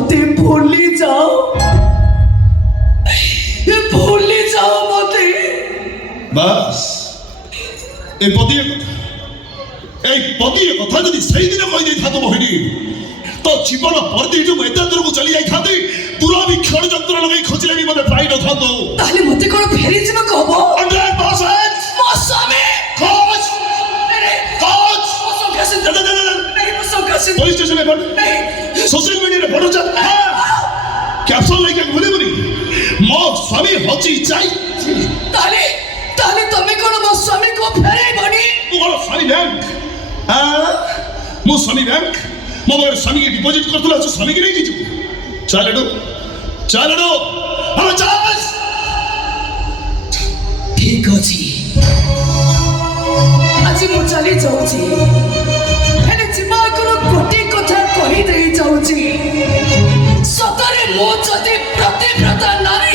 मते भूली जाओ मते बस এই পদিয়ে কথা যদি সেই দিন কই দেই থাতো মোহিনী তো জীবন পরদিটু এতে দূরକୁ চলি যাই থাতি দূরবীক্ষণ যন্ত্র লগাই খোঁজলে বি মতে পাই নথাতো তাহলে মতে কোন ফেরি ଯିବା কব 100% ମୋ ସ୍ୱାମୀ খোঁজ খোঁজ पुलिस स्टेशन में सोशल मीडिया में फोटो चल कैप्शन लेके भूले बुनी मो स्वामी होची चाइ ताले ताले तमे कोन मो स्वामी को फेरे बनी मोर स्वामी बैंक मो स्वामी बैंक मोर स्वामी के डिपॉजिट करतला छ स्वामी के नहीं जीजू चलडो हम चास ठीक अछि आज मो चली जाऊ छी हेले जिमा कोनो कोटी कथा कहि देई जाऊ छी सतरे मो जदी प्रतिव्रता नारी